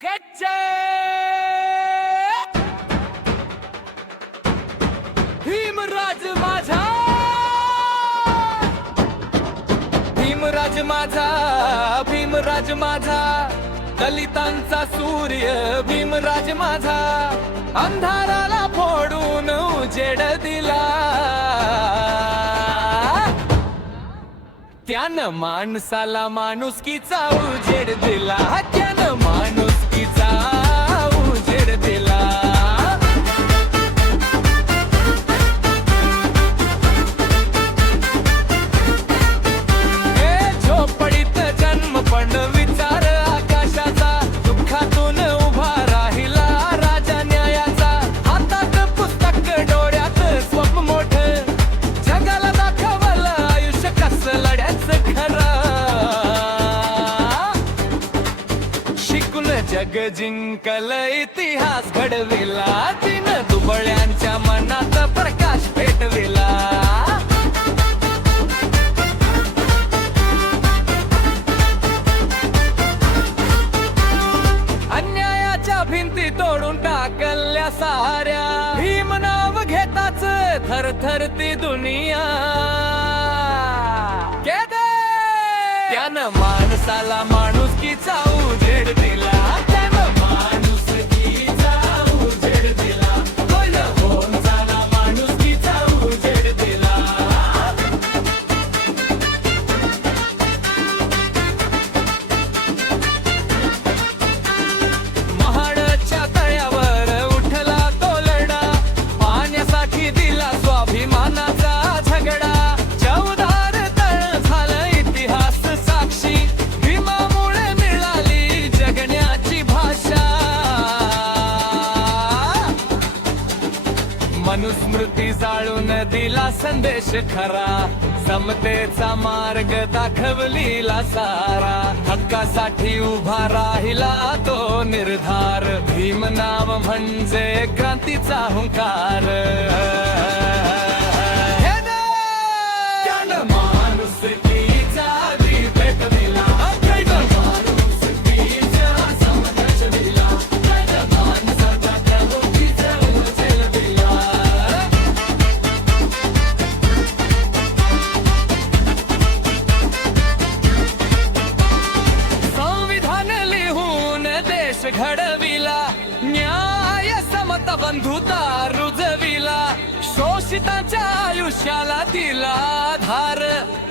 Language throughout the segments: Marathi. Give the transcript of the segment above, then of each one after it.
कच्चे भीमराज माझा, भीमराज माझा, भीमराज माझा, दलितांचा सूर्य भीमराज माझा, अंधाराला फोडून उजेड दिला. त्यानं माणसाला माणुसकीचा उजेड दिला, त्यानं माणुसकीचा उजेड दिला. झोपडीत जन्म पण विचार आकाशाचा, दुःखातून उभा राहिला राजा न्यायाचा. हातात पुस्तक डोळ्यात स्वप्न मोठ, जगाला दाखवलं आयुष्य कसं लढ्याचं खरं. शिकून जग जिंकल इतिहास घडविला, तिनं दुबळ्यांच्या मनात प्रकाश पेटविला. अन्यायाच्या भिंती तोडून टाकल्या साऱ्या, भीम नाव घेताच थरथरती दुनिया. त्यानं माणसाला माणुसकीचा उजेड दिला, त्यानं माणुसकीचा उजेड दिला. होऊन झाला माणुसकीचा उजेड दिला. महाडच्या तळ्यावर उठला तो लढा, पाण्यासाठी दिला स्वाभिमानाचा झगडा. चौदार तळ झालं इतिहास साक्षी, भीमामुळे मिळाली जगण्याची भाषा. मनुस्मृती जाळून दिला संदेश खरा, समतेचा मार्ग दाखवलीला सारा. हक्कासाठी उभा राहिला तो निर्धार, भीम नाव म्हणजे क्रांतीचा हुंकार. त्यानं माणुसकीचा दीप दिला, त्यानं माणुसकीचा संदेश दिला, त्यानं माणसाच्या प्रवृत्तीचा उजेड दिला. संविधान लिहून देश घडविला, न्याय समता बंधुता रुजविला. शोषितांच्या आयुष्याला दिला धार,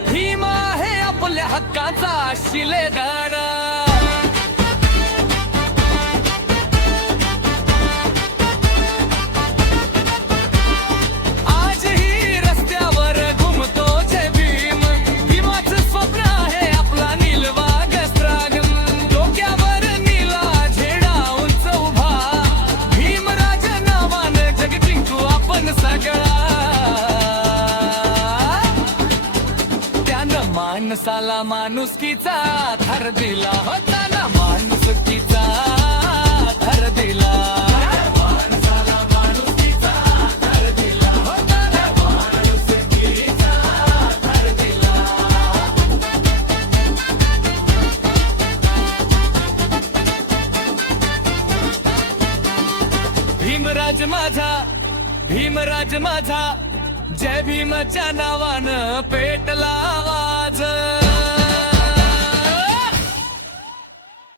भीम आहे आपल्या हक्काचा शिलेदार. आजही रस्त्यावर घुमतो जय भीम, भीमाचं स्वप्न आहे आपला नीलवाग रागम. डोक्यावर नीला झेंडा उंच उभा, भीमराज नावानं जग जिंकू आपण सगळा. त्यानं माणसाला माणुसकीचा थर दिला, त्यानं माणुसकीचा थर दिला. माणसाला माणुसकीचा थर दिला, त्यानं माणुसकीचा थर दिला. भीमराज माझा, भीमराज माझा, जय भीमच्या नावानं पेटला आवाज.